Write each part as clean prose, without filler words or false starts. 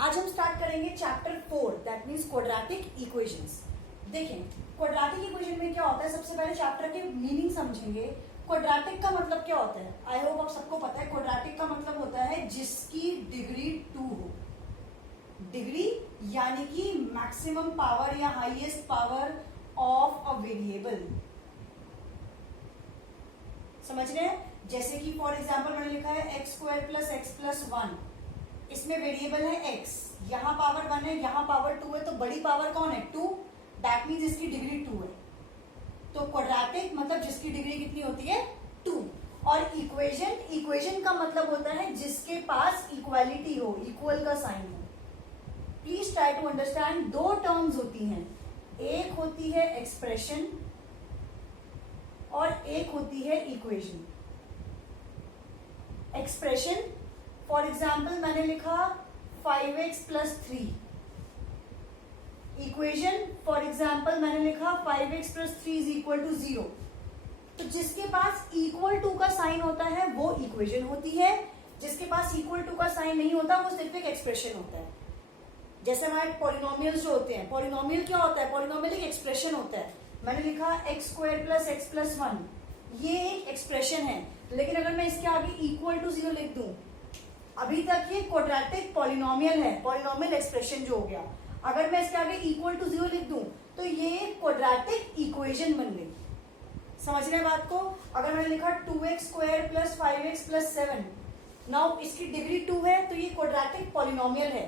आज हम स्टार्ट करेंगे chapter 4 that means quadratic equations. देखें क्वाड्रेटिक इक्वेशन में क्या होता है, सबसे पहले चैप्टर के मीनिंग समझेंगे। क्वाड्रेटिक का मतलब क्या होता है, आई होप आप सबको पता है। क्वाड्रेटिक का मतलब होता है जिसकी डिग्री 2 हो। डिग्री यानी कि मैक्सिमम पावर या highest power of a variable, समझ रहे हैं। जैसे कि फॉर एग्जाम्पल मैंने लिखा है x square plus x plus 1, इसमें वेरिएबल है x, यहाँ पावर 1 है, यहाँ पावर 2 है, तो बड़ी पावर कौन है 2, दैट मीन्स इसकी डिग्री 2 है। तो क्वाड्रेटिक मतलब जिसकी डिग्री कितनी होती है 2। और इक्वेशन का मतलब होता है जिसके पास इक्वालिटी हो, इक्वल का साइन हो। Please try to understand. दो टर्म्स होती हैं, एक होती है एक्सप्रेशन और एक होती है इक्वेशन। एक्सप्रेशन फॉर एग्जाम्पल मैंने लिखा 5x plus 3। Equation for example मैंने लिखा 5x plus 3 is equal to 0। तो जिसके पास इक्वल टू का साइन होता है वो इक्वेशन होती है, जिसके पास इक्वल टू का साइन नहीं होता वो सिर्फ एक एक्सप्रेशन होता है। जैसे हमारे पॉलिनोमियल्स जो होते हैं, पॉलिनोमियल क्या होता है, पॉलिनोमियल एक एक्सप्रेशन होता है। मैंने लिखा x square plus x plus 1, ये एक एक्सप्रेशन है। लेकिन अगर मैं इसके आगे इक्वल टू 0 लिख दूं, अभी तक ये क्वाड्रेटिक पॉलिनोमियल है, पॉलिनोमियल एक्सप्रेशन जो हो गया। अगर मैं इसके आगे इक्वल टू 0 लिख दूं तो ये क्वाड्रेटिक इक्वेशन बन गई। समझ रहे हैं बात को। अगर मैंने लिखा 2x square plus 5x plus 7, now इसकी डिग्री 2 है तो ये क्वाड्रेटिक पॉलिनोमियल है।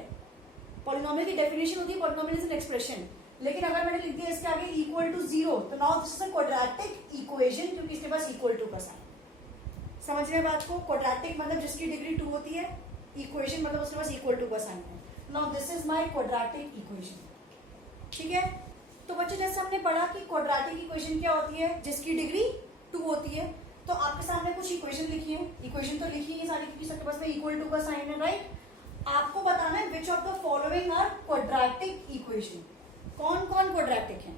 पॉलिनोमियल की डेफिनेशन होती है पॉलिनोमियल इज एन एक्सप्रेशन। लेकिन अगर मैंने लिख दिया इसके आगे इक्वल टू 0 तो now this is a quadratic equation, क्योंकि इसके पास इक्वल टू का साइन। समझ रहे हैं बात को। क्वाड्रेटिक मतलब जिसकी डिग्री 2 होती है, इक्वेशन मतलब उसके पास इक्वल टू का साइन है। Now this is my quadratic equation. ठीक है, तो बच्चों जैसे हमने पढ़ा कि क्वाड्रेटिक इक्वेशन क्या होती है, जिसकी डिग्री 2 होती है। तो आपके सामने कुछ इक्वेशन लिखी है, इक्वेशन तो लिखी है सारी क्योंकि सबके पास में इक्वल टू का साइन है, राइट। आपको बताना है which of the following are quadratic equation, कौन कौन क्वाड्रेटिक है।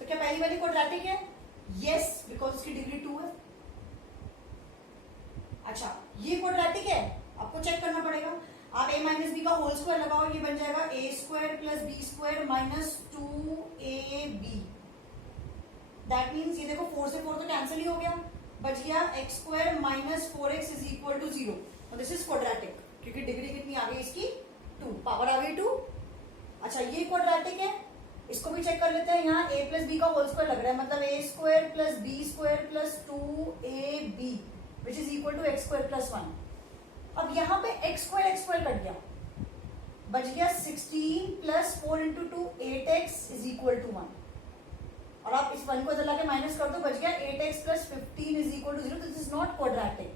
तो क्या पहली वाली क्वाड्रेटिक है? यस, बिकॉज उसकी डिग्री 2 है। अच्छा, ये क्वाड्रेटिक है, आपको चेक करना पड़ेगा। आप a माइनस बी का होल स्क्वायर लगाओ, ये बन जाएगा a square plus B square minus 2ab। That means ये देखो 4 से 4 तो कैंसिल ही हो गया, बच गया x square minus 4x is equal to 0। और दिस इज क्वाड्रेटिक क्योंकि डिग्री कितनी आ गई इसकी 2, पावर आ गई 2। अच्छा, ये क्वाड्रेटिक है, इसको भी चेक कर लेते हैं। यहाँ a प्लस बी का होल स्क्वायर लग रहा है, मतलब a square plus B square plus 2ab which is equal to X square plus 1। अब यहाँ पे एक्स स्क्वायर कट गया, बच गया 16 plus 4 into 2 8x is equal to 1। और आप इस 1 को इधर लाके माइनस कर दो, बच गया 8x plus 15 is equal to 0। This is not quadratic,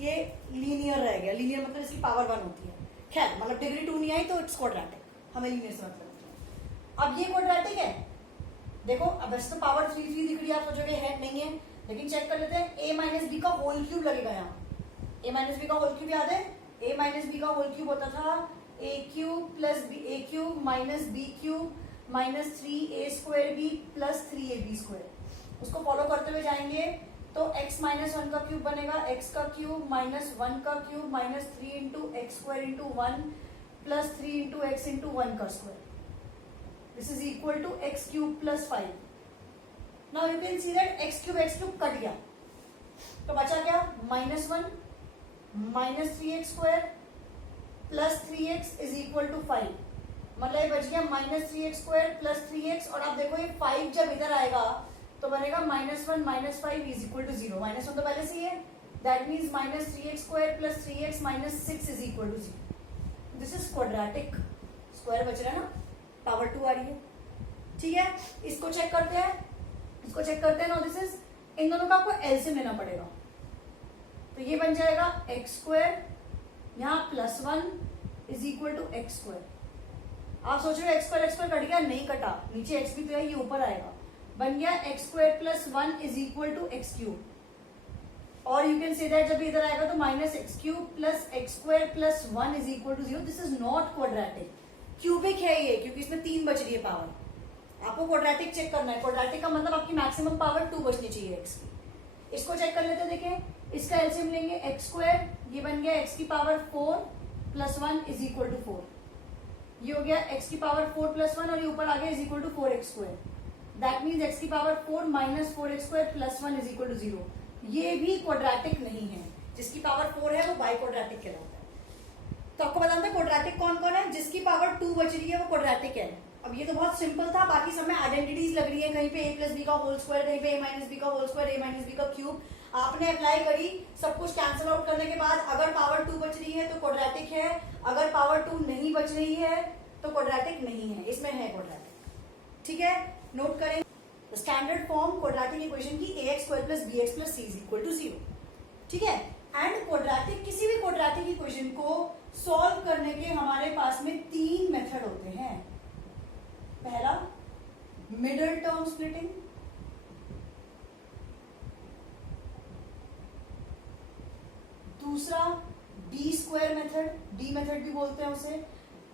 ये लीनियर रह गया। लीनियर मतलब इसकी पावर 1 होती है। खैर मतलब डिग्री 2 नहीं आई तो इट्स क्वाड्रेटिक, हमें लीनियर से मतलब। अब ये क्वाड्रेटिक है, देखो अब वैसे तो पावर 3 दिख रही है, आप सोचोगे है नहीं है, लेकिन चेक कर लेते हैं। a माइनस बी का होल क्यूब लगेगा यहाँ। a माइनस बी का होल क्यूब याद है, a माइनस बी का होल क्यूब होता था a cube plus a cube minus b cube minus 3a square b plus 3ab square. उसको फॉलो करते हुए जाएंगे तो x माइनस 1 का क्यूब बनेगा, x का क्यूब माइनस 1 का cube minus 3 into X square into 1 plus 3 into X into 1 का square. This is equal to X cube plus 5। Now you can see that x cube cut गया, तो बचा क्या -1 minus 3x square plus 3x is equal to 5। मतलब ये बच गया -3x square plus 3x। और आप देखो ये 5 जब इधर आएगा तो बनेगा -1 माइनस 5 इज इक्वल टू 0। -1 तो पहले से ही है, that means -3x square plus 3x minus 6 is equal to 0। This is quadratic. Square बच रहा है ना, पावर 2 आ रही है। ठीक है, इसको चेक करते हैं, इसको चेक करते हैं। नो दिस इज, इन दोनों का आपको एलसीएम लेना पड़ेगा। तो ये बन जाएगा एक्स स्क्वायर, यहाँ plus 1 is equal to X square. आप सोच रहे हो एक्स स्क्वायर कट गया, नहीं कटा, नीचे एक्स भी तो है, ये ऊपर आएगा। बन गया X square plus 1 is equal to X cube. और यू कैन से दैट जब इधर आएगा तो minus X cube plus X square plus 1 is equal to 0। This is not quadratic, cubic है ये, क्योंकि इसमें 3 बच रही है पावर। आपको क्वाड्रेटिक चेक करना है। क्वाड्रेटिक का मतलब आपकी मैक्सिमम पावर 2 बचनी चाहिए एक्स की। इसको चेक कर लेते हैं, देखें इसका एलसीएम लेंगे एक्स स्क्वायर, ये बन गया एक्स की power 4 plus 1 is equal to 4। ये हो गया x की पावर 4 प्लस 1 और ये ऊपर आ गया is equal to 4x square. That means x की power 4 minus 4x square plus 1 is equal to 0। ये भी क्वाड्रेटिक नहीं है। जिसकी पावर 4 है वो बाई क्वाड्रेटिक कहलाता है। तो आपको बताना था क्वाड्रेटिक कौन कौन है। जिसकी पावर 2 बच रही है वो क्वाड्रेटिक है। अब ये तो बहुत सिंपल था, बाकी सब में आइडेंटिटीज लग रही है, कहीं पे a प्लस बी का होल स्क्वायर, कहीं पे a माइनस बी का whole square, a minus B का क्यूब। आपने अप्लाई करी, सब कुछ कैंसिल आउट करने के बाद अगर पावर 2 बच रही है तो क्वाड्रेटिक है, अगर पावर 2 नहीं बच रही है तो क्वाड्रेटिक नहीं है। इसमें है क्वाड्रेटिक। ठीक है, नोट करें स्टैंडर्ड फॉर्म क्वाड्रेटिक इक्वेशन की ax square plus bx plus c is equal to 0। ठीक है, एंड क्वाड्रेटिक किसी भी क्वाड्रेटिक इक्वेशन को सॉल्व करने के हमारे पास में 3 मेथड होते हैं। पहला मिडल टर्म स्प्लिटिंग, दूसरा D square method, D method भी बोलते हैं उसे,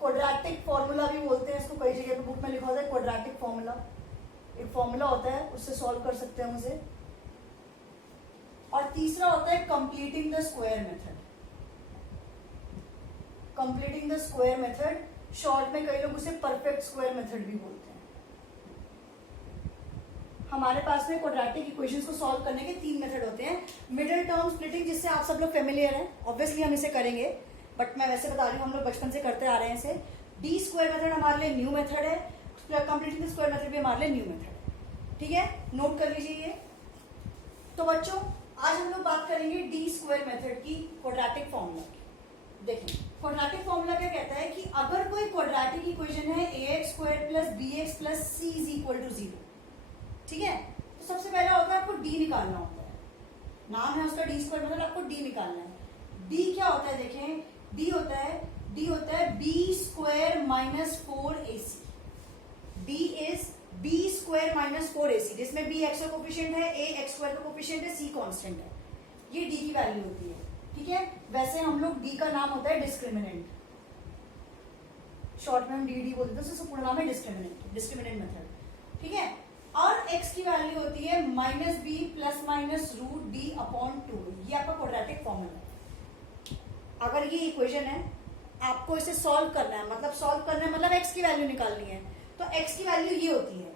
क्वाड्रेटिक फॉर्मूला भी बोलते हैं इसको, कई जगह पे बुक में लिखा होता है क्वाड्रेटिक फॉर्मूला। एक फॉर्मूला होता है, उससे सॉल्व कर सकते हैं उसे। और तीसरा होता है completing the square method. Completing the square method, short में कई लोग उसे परफेक्ट स्क्वायर मेथड भी बोलते हैं। हमारे पास में क्वाड्रेटिक इक्वेशंस को सॉल्व करने के 3 मेथड होते हैं। मिडिल टर्म स्प्लिटिंग, जिससे आप सब लोग फेमिलियर हैं, ऑब्वियसली हम इसे करेंगे, बट मैं वैसे बता रही हूँ हम लोग बचपन से करते आ रहे हैं इसे। डी स्क्वायर मेथड हमारे लिए न्यू मेथड है, कंप्लीटिंग द स्क्वायर मेथड भी हमारे लिए न्यू मेथड है। ठीक है, नोट कर लीजिए ये। तो बच्चों आज हम लोग बात करेंगे डी स्क्वायर मेथड की, क्वाड्रेटिक फॉर्मूला की। देखिए क्वाड्रेटिक फॉर्मूला क्या कहता है कि अगर कोई क्वाड्रेटिक इक्वेशन है ax square plus bx plus c is equal to 0। ठीक है, तो सबसे पहला होता है आपको d निकालना होता है। नाम है उसका डी स्क्वायर मेथड, आपको d निकालना है। d क्या होता है देखें, d होता है b square minus 4ac। d is b square minus 4ac, जिसमें b x का कोफिशिएंट है, a x स्क्वायर का कोफिशिएंट है, c कांस्टेंट है। ये d की वैल्यू होती है। ठीक है, वैसे हम लोग d का नाम होता है डिस्क्रिमिनेंट, शॉर्ट में हम dd बोलते हैं, उसका पूरा नाम है डिस्क्रिमिनेंट मेथड। ठीक है, और x की वैल्यू होती है minus B plus minus root D upon 2। ये आपका क्वाड्रेटिक फॉर्मूला है। अगर ये इक्वेशन है, आपको इसे सॉल्व करना है, मतलब x की वैल्यू निकालनी है, तो x की वैल्यू ये होती है।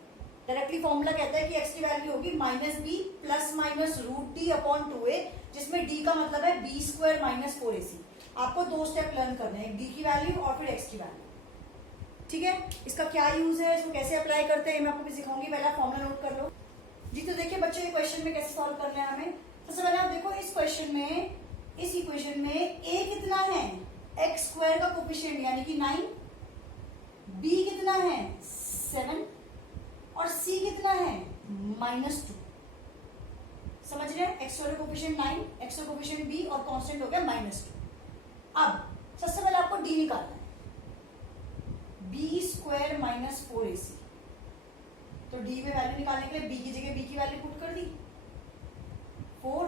डायरेक्टली फॉर्मूला कहता है कि x की वैल्यू होगी minus B plus minus root D upon 2a, जिसमें d का मतलब है b स्क्वायर माइनस 4ac। आपको 2 स्टेप लर्न करने हैं, d की वैल्यू और फिर x की वैल्यू। ठीक है, इसका क्या यूज है, इसको कैसे अप्लाई करते हैं मैं आपको भी सिखाऊंगी। पहले आप फॉर्मूला नोट कर लो जी। तो देखिए बच्चों, ये क्वेश्चन में कैसे सॉल्व करना है हमें। सबसे पहले आप देखो इस क्वेश्चन में, इस इक्वेशन में a कितना है, x स्क्वायर का कोफिशिएंट यानी कि 9, b कितना है 7 और c कितना है -2। समझ रहे हैं, x स्क्वायर का कोफिशिएंट 9, x का कोफिशिएंट b और कांस्टेंट हो गया -2। अब सबसे पहले आपको d निकालना है, b स्क्वायर माइनस 4ac। तो d में वैल्यू निकालने के लिए b की जगह b की वैल्यू पुट कर दी, 4,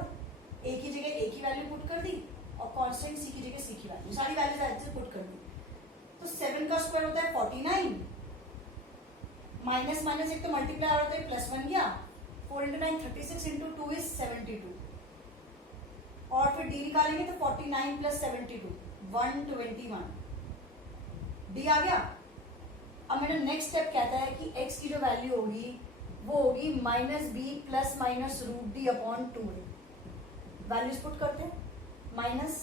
a की जगह a की वैल्यू पुट कर दी और कांस्टेंट c की जगह c की वैल्यू, सारी वैल्यूज ऐसे पुट कर दी। तो 7 का स्क्वायर होता है 49, माइनस माइनस एक तो मल्टीप्लाई होता है प्लस 1 गया, 4 इंटू 9 36 इंटू 2 इज 72। और फिर d निकालेंगे तो 49 प्लस 72 121, d आ गया। अब मेरा नेक्स्ट स्टेप कहता है कि x की जो वैल्यू होगी वो होगी minus B plus minus root D upon 2a। Values put करते हैं, माइनस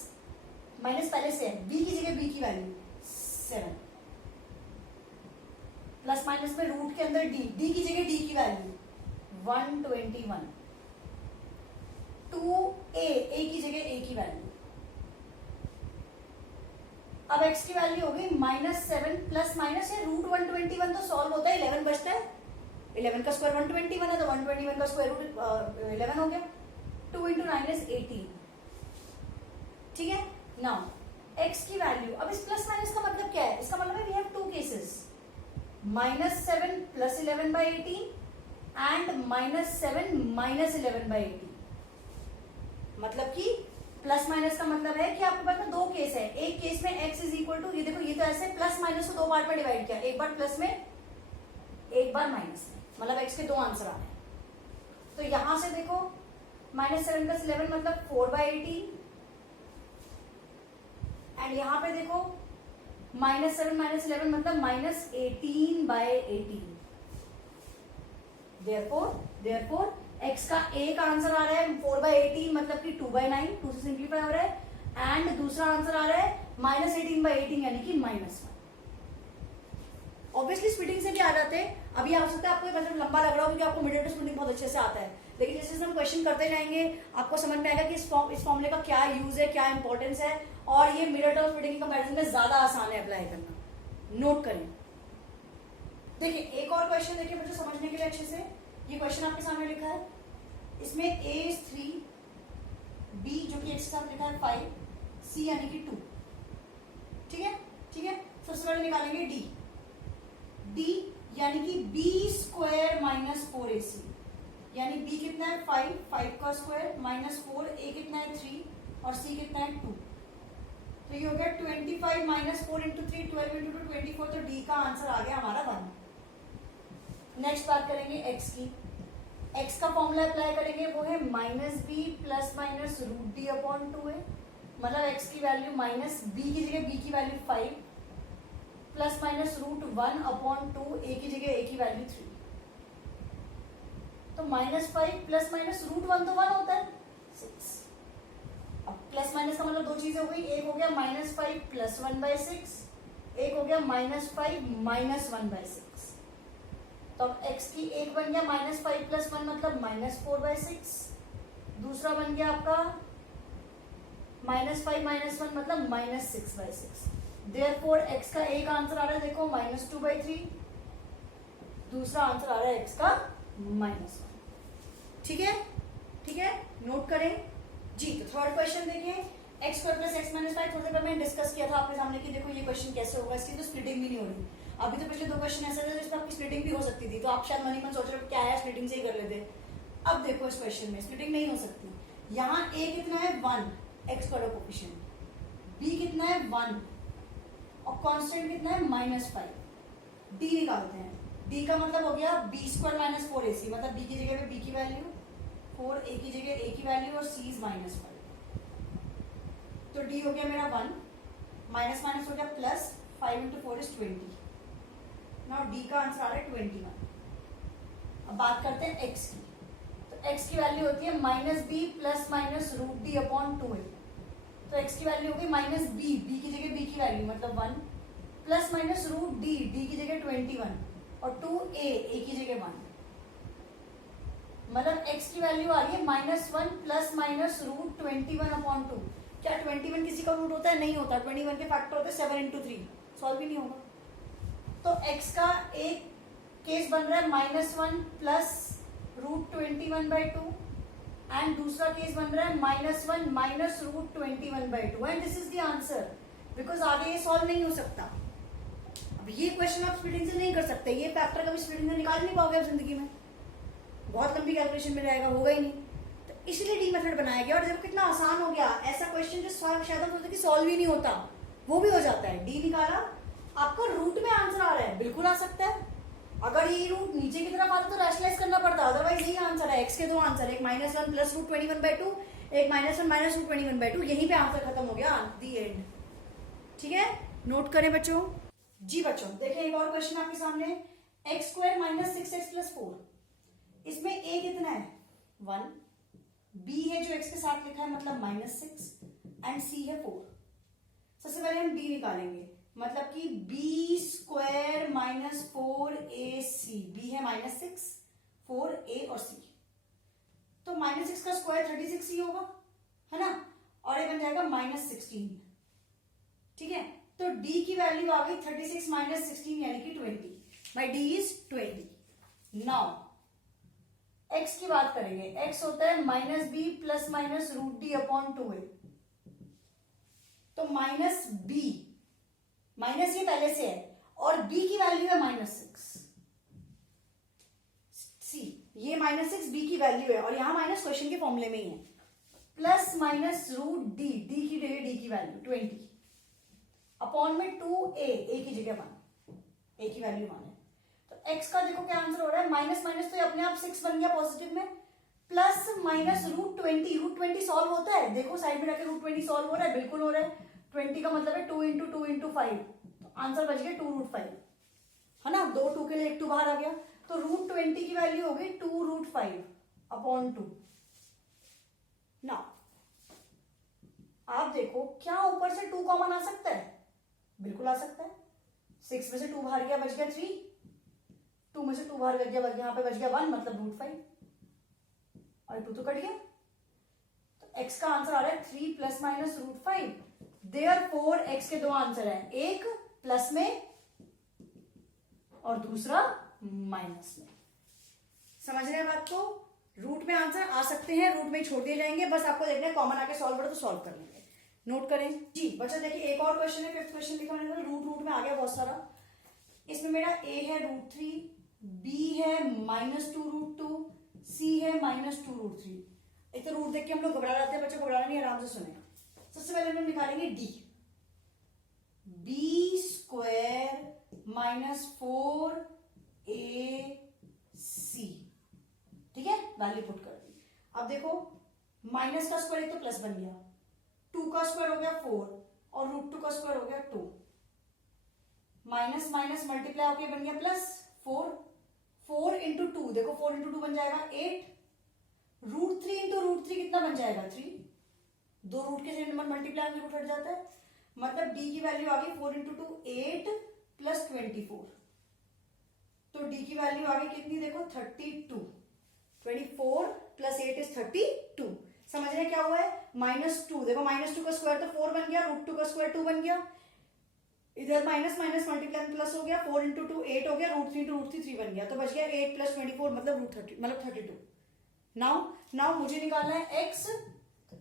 पहले से है, b की जगह b की वैल्यू 7, प्लस माइनस में रूट के अंदर d की जगह d की वैल्यू 121, 2a की जगह a की वैल्यू। अब x की वैल्यू हो गई -7 प्लस माइनस है रूट 121, तो सॉल्व होता है 11 बचता है, 11 का स्क्वायर 121 है, तो 121 का स्क्वायर रूट 11 हो गया। 2 इंटू 9 इज 18। ठीक है, नाउ x की वैल्यू, अब इस प्लस माइनस का मतलब क्या है, इसका मतलब है we have 2 cases, -7 plus 11/18 and -7 minus 11/18। मतलब कि प्लस माइनस का मतलब है कि आपके पास में 2 केस है। एक केस में x इज इक्वल टू, ये देखो ये तो ऐसे प्लस माइनस को 2 पार्ट में डिवाइड किया, एक बार प्लस में एक बार माइनस में, मतलब x के 2 आंसर आ रहे हैं। तो यहां से देखो -7 प्लस 11 मतलब 4/18, एंड यहां पे देखो -7 -11 मतलब -18/18। therefore x का एक आंसर आ रहा है 4/18 मतलब कि 2/9, 2 से सिंप्लीफाई हो रहा है, एंड दूसरा आंसर आ रहा है -18/18 यानी कि -1। ऑब्वियसली स्प्लिटिंग से भी आ जाते हैं। अभी आ सकता है आपको मतलब लंबा लग रहा हो क्योंकि आपको मिड टू स्प्लिटिंग बहुत अच्छे से आता है, लेकिन जैसे जैसे हम क्वेश्चन करते जाएंगे आपको समझ में आएगा कि इस फॉर्मूले का क्या यूज है, क्या इंपॉर्टेंस है, और ये मिड टर्म स्प्लिटिंग के कंपैरिजन में ज्यादा आसान है अप्लाई करना। नोट करें। देखिए एक और क्वेश्चन देखिए बच्चों समझने के लिए अच्छे से। ये क्वेश्चन आपके सामने लिखा है, इसमें a is 3, b जो कि x के साथ लिखा है 5, c यानी कि 2। ठीक है, ठीक है। सबसे पहले निकालेंगे d यानी कि b² - 4ac, यानी b कितना है 5 का स्क्वायर -4, a कितना है 3 और c कितना है 2। तो ये हो गया 25 - 4 × 3 12 × 2 24। तो d का आंसर आ गया हमारा 1। नेक्स्ट बात करेंगे x की। x का फॉर्मूला अप्लाई करेंगे, वो है -b ± √d/2 है। मतलब x की वैल्यू -b की जगह b की वैल्यू 5 ±√1/2, a की जगह a की वैल्यू 3। तो -5 ± √1 तो 1 होता है 6। अब प्लस माइनस का मतलब दो चीजें हो गई, एक हो गया -5 + 1/6, एक हो गया -5 - 1/6। तो अब x की एक बन गया -5 + 1 मतलब -4/6, दूसरा बन गया आपका -5 - 1 मतलब -6/6। देयरफॉर x का एक आंसर आ रहा है देखो -2/3, दूसरा आंसर आ रहा है x का -1। ठीक है, ठीक है, नोट करें जी। तो थर्ड क्वेश्चन देखिए, x² + x - 5। थोड़ी देर पहले मैंने डिस्कस किया था आपके सामने कि देखो ये क्वेश्चन कैसे होगा, इसकी तो स्प्लिटिंग भी नहीं हो रही। अभी तो पिछले दो क्वेश्चन ऐसे थे जिसमें आपकी स्प्लिटिंग भी हो सकती थी, तो आप शायद मन ही मन सोच रहे हो क्या है स्प्लिटिंग से ही कर लेते। अब देखो इस क्वेश्चन में स्प्लिटिंग नहीं हो सकती। यहाँ a कितना है 1, x का कोएफिशिएंट, b कितना है 1 और कांस्टेंट कितना है -5। d निकालते हैं। d का मतलब हो गया b² - 4ac, मतलब b की जगह पे b की वैल्यू 4, a की जगह a की वैल्यू और c इज -5। तो d हो गया मेरा 1, माइनस माइनस हो गया प्लस, 5 × 4 इज 20। नाउ d का आंसर आ रहा है 21। अब बात करते हैं x की। तो x की वैल्यू होती है -b ± √d/2 है। तो x की वैल्यू होगी -b, b की जगह b की वैल्यू मतलब 1 ± √d, d की जगह 21 और 2a, a की जगह 1। मतलब x की वैल्यू आ रही है -1 ± √21/2। क्या 21 किसी का रूट होता है? नहीं होता। 21 के फैक्टर होते हैं 7 × 3, सॉल्व भी नहीं होगा। तो x का एक केस बन रहा है -1 + √21/2 एंड दूसरा केस बन रहा है -1 - √21/2 and this is the answer, because आगे ये सॉल्व नहीं हो सकता। अब ये क्वेश्चन आप स्प्लिटिंग से नहीं कर सकते, ये फैक्टर कभी स्प्लिटिंग से निकाल नहीं पाओगे आप जिंदगी में, बहुत लंबी कैलकुलेशन में जाएगा, होगा ही नहीं। तो इसलिए डी मेथड बनाया गया और जब कितना आसान हो गया, ऐसा क्वेश्चन जो शायद हम सोचते कि सॉल्व ही नहीं होता वो भी हो जाता है। डी निकाला, आपका रूट में आंसर आ रहा है, बिल्कुल आ सकता है। अगर ये रूट नीचे की तरफ आता तो रैशनलाइज करना पड़ता, अदरवाइज यही आंसर है। एक्स के दो आंसर, एक -1 + √21/2, एक -1 - √21/2, यहीं पे आंसर खत्म हो गया, दी एंड। ठीक है, नोट करें बच्चों जी। बच्चों देखिए एक और क्वेश्चन आपके सामने, x² - 6x + 4। इसमें a कितना है 1, b है जो x के साथ लिखा है मतलब -6 एंड c है 4। सबसे पहले हम d निकालेंगे, मतलब कि b² - 4ac, b है -6, 4a और c। तो -6 का स्क्वायर 36 ही होगा, है ना, और ये बन जाएगा -16। ठीक है, तो d की वैल्यू आ गई 36 - 16 यानी कि 20। माई d इज 20। नाउ x की बात करेंगे, x होता है -b ± √d/2 है। तो -b, माइनस ये पहले से है और b की वैल्यू है -6, c ये -6 b की वैल्यू है और यहां माइनस क्वेश्चन के फॉर्मूले में ही है, प्लस माइनस √d, d की जगह d की वैल्यू 20 अपॉन में 2a, a की जगह 1, a की वैल्यू 1 है। तो x का देखो क्या आंसर हो रहा है, माइनस माइनस तो ये अपने आप 6 बन गया पॉजिटिव में, प्लस माइनस √20 सॉल्व होता है, देखो साइड में रखे √20 सॉल्व हो रहा है, बिल्कुल हो रहा है। 20 का मतलब है 2 × 2 × 5, तो आंसर बच गया 2√5, है ना, 2 के लिए एक 2 बाहर आ गया, तो √20 की वैल्यू हो गई 2√5/2। ना आप देखो क्या ऊपर से 2 कॉमन आ सकता है, बिल्कुल आ सकता है। 6 में से 2 बाहर गया, बच गया 3, 2 में से 2 बाहर गया, यहां पे बच गया 1, मतलब √5, और 2 तो कट गया, तो x का आंसर आ रहा है 3 ± √5। देयरफॉर x के दो आंसर है, एक प्लस में और दूसरा माइनस में। समझ रहे हैं बात को? रूट में आंसर आ सकते हैं, रूट में छोड़ दिए जाएंगे, बस आपको देखना है कॉमन आके सॉल्व करो तो सॉल्व कर लेंगे। नोट करें जी बच्चा। देखिए एक और क्वेश्चन है, 5th क्वेश्चन लिखा मैंने, रूट में आ गया बहुत सारा। इसमें मेरा a है √3, b है -2√2, c है -2√3। एक तो रूट देख के हम लोग घबरा जाते हैं, बच्चों घबराना नहीं, आराम से सुने। सबसे पहले हम लोग निकालेंगे d, b² -4ac, ठीक है, वैल्यू पुट कर दी। अब देखो माइनस का स्क्वायर एक तो प्लस बन गया, 2 का स्क्वायर हो गया 4 और √2 का स्क्वायर हो गया 2, माइनस माइनस मल्टीप्लाई होकर बन गया प्लस 4, 4 इंटू 2, देखो 4 इंटू 2 बन जाएगा 8, √3 इंटू √3 कितना बन जाएगा 3, दो रूट के सेम नंबर मल्टीप्लाई में रूट हट जाता है, मतलब d की वैल्यू आ गई 4 इंटू 2 8 प्लस 24, तो d की वैल्यू आ गई कितनी, देखो 32, 24 प्लस 8 इज 32। समझ रहे क्या हुआ है, -2, देखो -2 का स्क्वायर तो 4 बन गया, √2 का स्क्वायर 2 बन गया, इधर माइनस माइनस मल्टीप्लाई प्लस हो गया, 4 इंटू 2 8 हो गया, √3 इंटू √3 3 बन गया, तो बच गया 8 प्लस 24 मतलब √30 मतलब 32। नाउ मुझे निकालना है x,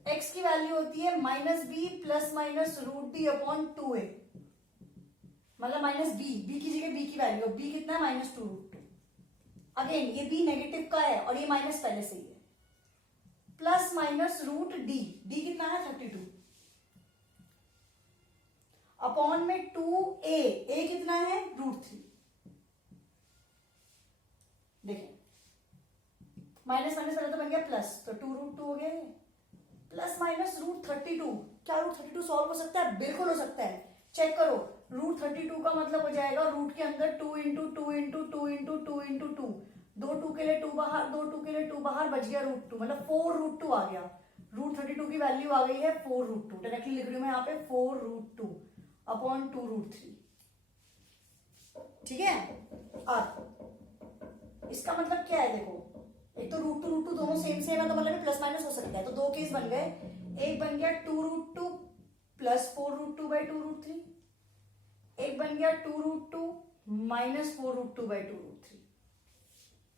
x की वैल्यू होती है -b प्लस माइनस √d/2a, मतलब -b की जगह b की वैल्यू, b कितना है -2√2। अगेन ये b नेगेटिव का है और ये माइनस पहले से ही है, प्लस माइनस √d, d कितना है 32 अपॉन में 2a, कितना है √3। देखिए माइनस माइनस पहले तो बन गया प्लस, तो 2√2 हो गया, प्लस माइनस √32। क्या √32 सॉल्व हो सकता है? बिल्कुल हो सकता है, चेक करो। √32 का मतलब हो जाएगा रूट के अंदर 2 इंटू 2 इंटू 2 इंटू 2 इंटू 2, 2 के लिए 2 बाहर, 2 के लिए 2 बाहर, बच गया √2, मतलब 4√2 आ गया। √32 की वैल्यू आ गई है 4√2, डायरेक्टली लिख रही हूं मैं यहाँ पे 4√2 अपॉन 2√3, ठीक है। अब इसका मतलब क्या है, देखो एक तो √2 दोनों सेम सेम है, तो मतलब प्लस माइनस हो सकता है, तो दो केस बन गए, एक बन गया 2√2 प्लस 4√2/2√3, एक बन गया 2√2 माइनस 4√2/2√3।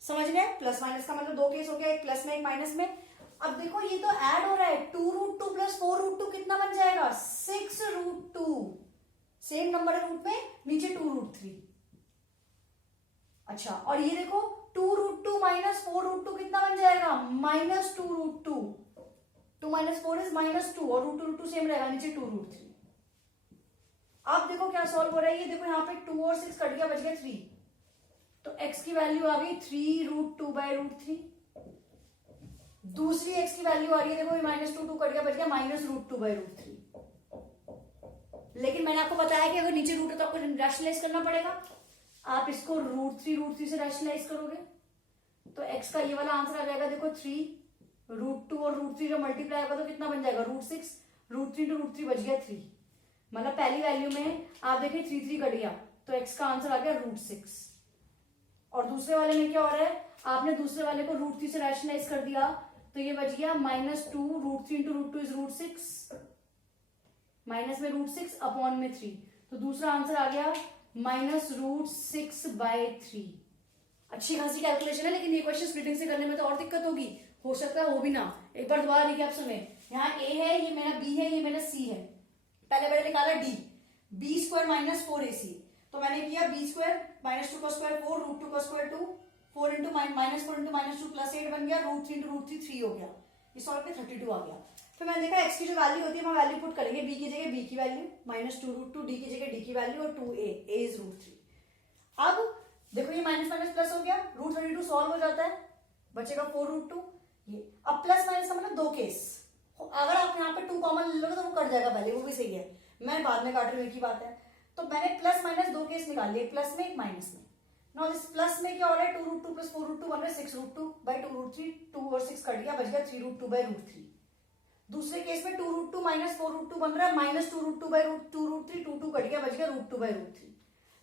समझ गए? प्लस माइनस का मतलब दो केस हो गया, एक प्लस में एक माइनस में। अब देखो ये तो ऐड हो रहा है, 2√2 प्लस 4√2 कितना बन जाएगा 6√2, सेम नंबर है रूट में, नीचे 2√3। अच्छा और ये देखो 2√2 माइनस 4√2 कितना बन जाएगा -2√2, 2 माइनस 4 इज -2 और √2 सेम रहेगा, नीचे 2√3। अब देखो क्या सॉल्व हो रहा है, ये देखो यहाँ पे 2 और 6 कट गया, बच गया 3, तो x की वैल्यू आ गई 3√2/√3। दूसरी x की वैल्यू आ रही है, देखो -2 कट गया, बच गया -√2/√3। लेकिन मैंने आपको बताया कि अगर नीचे रूट है तो आपको रैशनलाइज करना पड़ेगा, आप इसको √3 से रैशनलाइज करोगे तो x का ये वाला आंसर आ जाएगा, देखो 3 √2 और √3 जो मल्टीप्लाई होगा तो कितना बन जाएगा √6, √3 इंटू √3 बच गया 3, मतलब पहली वैल्यू में आप देखिए 3 कट गया, तो x का आंसर आ गया √6। और दूसरे वाले में क्या हो रहा है, आपने दूसरे वाले को √3 से रैशनलाइज कर दिया, तो ये बच गया -2, √3 इंटू √2 इज √6, माइनस में √6 अपॉन में 3, तो दूसरा आंसर आ गया -√6/3। अच्छी खासी कैलकुलेशन है, लेकिन ये क्वेश्चन स्प्लिटिंग से करने में तो और दिक्कत होगी, हो सकता है हो भी ना। एक बार दोबारा रिकैप सुने, यहाँ a है, ये मेरा b है, ये मेरा c है। पहले मैंने निकाला d, b² -4ac, तो मैंने किया b² -2 का स्क्वायर 4, √2 का स्क्वायर 2, 4 इंटू -2 प्लस 8 बन गया, √3 इंटू √3 3 हो गया, ये सॉल्व पे 32 आ गया। फिर मैंने देखा x की जो वैल्यू होती है वहां वैल्यू पुट करेंगे, b की जगह b की वैल्यू -2√2, d की जगह d की वैल्यू और 2a, a इज √3। अब देखो ये माइनस माइनस प्लस हो गया, √32 सॉल्व हो जाता है, बचेगा 4√2। ये अब प्लस माइनस का मतलब दो केस, अगर आप यहाँ पे 2 कॉमन ले लोगे तो वो कट जाएगा पहले, वो भी सही है, मैं बाद में काट रही हूँ, एक ही बात है। तो मैंने प्लस माइनस दो केस निकाल लिए, प्लस में एक माइनस में। नाउ इस प्लस में क्या हो रहा है, 2√2 प्लस 4√2 बन रहा है 6√2 बाई 2√3, 2 और 6 कट गया, बच गया 3√2 बाई √3। दूसरे केस में 2√2 माइनस 4√2 बन रहा है माइनस 2√2 बाई √2√3, 2 कट गया, बच गया √2 बाई √3।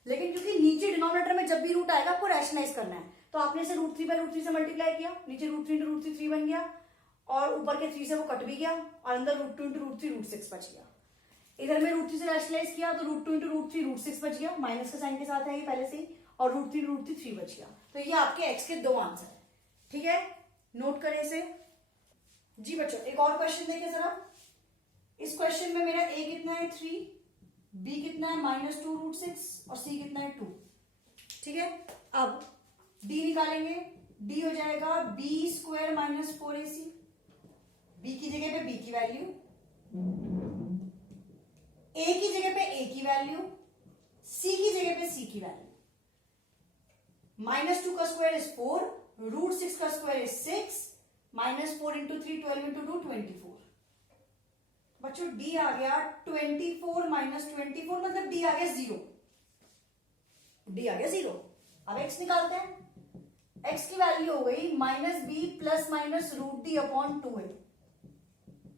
लेकिन क्योंकि नीचे डिनोमिनेटर में जब भी रूट आएगा आपको रैशनलाइज करना है, तो आपने इसे √3 बाई √3 से मल्टीप्लाई किया, नीचे √3 into √3 3 बन गया, और ऊपर के 3 से वो कट भी गया, और अंदर √2 into √3 √6 बच गया। इधर में √3 से रैशनलाइज किया तो √2 into √3 √6 बच गया, माइनस के साइन के साथ है ये पहले से ही, और √3 √3 3 बच गया। तो ये आपके x के दो आंसर है। ठीक है, नोट करें इसे। जी बच्चों, एक और क्वेश्चन देखें जरा। इस क्वेश्चन में मेरा a कितना है 3, b कितना है -2 √6 और c कितना है 2। ठीक है, अब d निकालेंगे, d हो जाएगा b² - 4ac। b की जगह पे b की वैल्यू, a की जगह पे a की वैल्यू, c की जगह पे c की वैल्यू। -2 का स्क्वायर इज 4, √6 का स्क्वायर इज 6, -4 into 3 12 into 2 24। बच्चों d आ गया 24 - 24, मतलब d आ गया 0। d आ गया 0। अब x निकालते हैं। x की वैल्यू हो गई -b plus minus √d upon 2a।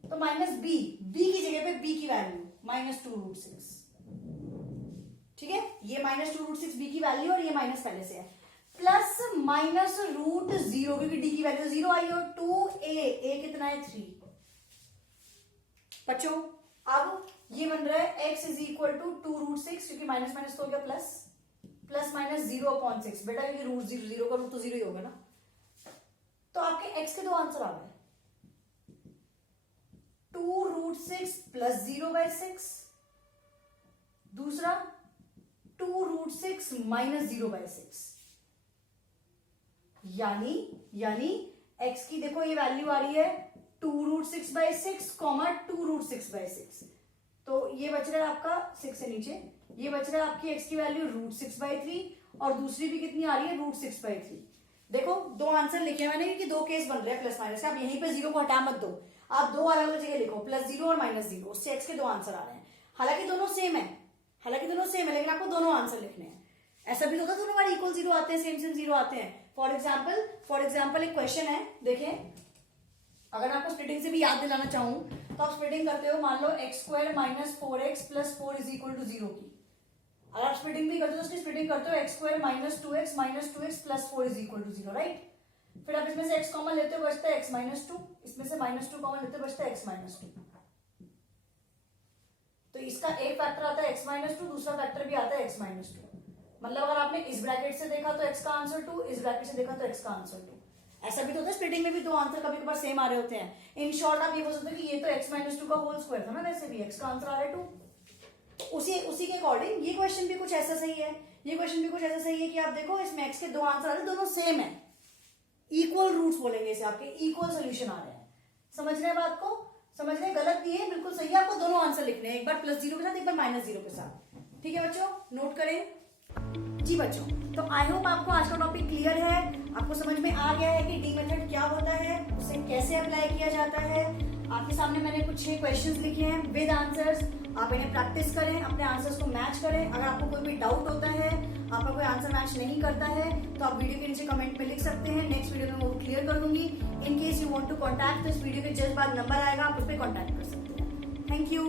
तो -b, b की जगह पे b की वैल्यू -2 √6। ठीक है, ये -2 √6 b की वैल्यू, और ये माइनस पहले से है, प्लस माइनस √0 क्योंकि d की वैल्यू 0 आई, और 2a, कितना है 3। बच्चों अब ये बन रहा है x इज इक्वल टू 2 √6, क्योंकि माइनस माइनस तो हो गया प्लस, प्लस माइनस 0 अपॉन 6। बेटा क्योंकि √0 का रूट तो 0 ही होगा ना। तो आपके x के दो आंसर आ गए, 2 √6 प्लस 0/6, दूसरा 2 √6 माइनस 0/6। यानी x की देखो ये वैल्यू आ रही है 2 √6/6, 2 √6/6। तो ये बच रहा है आपका 6 से नीचे, ये बच रहा है आपकी x की वैल्यू √6/3, और दूसरी भी कितनी आ रही है √6/3। देखो दो आंसर लिखे मैंने, क्योंकि दो केस बन रहे हैं प्लस माइनस। आप यहीं पे 0 को हटा मत दो, आप दो अलग अलग जगह लिखो, +0 और -0, उससे x के दो आंसर आ रहे हैं। हालांकि दोनों सेम है, लेकिन आपको दोनों आंसर लिखने हैं। ऐसा भी होता है दोनों बार इक्वल 0 आते हैं, सेम 0 आते हैं। फॉर एग्जाम्पल एक क्वेश्चन है, देखें, अगर आपको स्प्लिटिंग से भी याद दिलाना चाहूं तो आप स्प्लिटिंग करते हो, मान लो x² - 4x + 4 = 0 की। अगर आप स्प्लिटिंग भी करते हो तो उसकी स्प्लिटिंग करते हो x² - 2x + 4 = 0, राइट। फिर आप इसमें से x कॉमन लेते हो, बचता है x - 2, इसमें से -2 कॉमन लेते हो, बचता है x - 2। तो इसका एक फैक्टर आता है x - 2, दूसरा फैक्टर भी आता है x - 2। मतलब अगर आपने इस ब्रैकेट से देखा तो x का आंसर 2, इस ब्रैकेट से देखा तो x का आंसर 2। ऐसा भी तो होता है स्प्लिटिंग में भी दो आंसर कभी कभार सेम आ रहे होते हैं। इन शॉर्ट आप ये बोल सकते हो कि ये तो x - 2 का होल स्क्वायर था ना, वैसे भी x का आंसर आ रहा है 2। उसी के अकॉर्डिंग ये क्वेश्चन भी कुछ ऐसा सही है, कि आप देखो इसमें x के दो आंसर आ रहे हैं, दोनों सेम है, इक्वल रूट्स बोलेंगे इसे, आपके इक्वल सोल्यूशन आ रहे हैं। समझ रहे हैं बात को? समझ रहे हैं? गलत नहीं है, बिल्कुल सही है। आपको दोनों आंसर लिखने हैं, एक बार +0 के साथ, एक बार -0 के साथ। ठीक है बच्चों, नोट करें। जी बच्चों, तो आई होप आपको आज का टॉपिक क्लियर है, आपको समझ में आ गया है कि डी मेथड क्या होता है, उसे कैसे अप्लाई किया जाता है। आपके सामने मैंने कुछ 6 क्वेश्चंस लिखे हैं विद आंसर्स, आप इन्हें प्रैक्टिस करें, अपने आंसर्स को मैच करें। अगर आपको कोई भी डाउट होता है, आपका कोई आंसर मैच नहीं करता है, तो आप वीडियो के नीचे कमेंट में लिख सकते हैं, नेक्स्ट वीडियो में वो क्लियर कर दूंगी। In case you want to contact, तो इस वीडियो के जस्ट बाद नंबर आएगा, आप उस पर कॉन्टैक्ट कर सकते हैं। Thank you.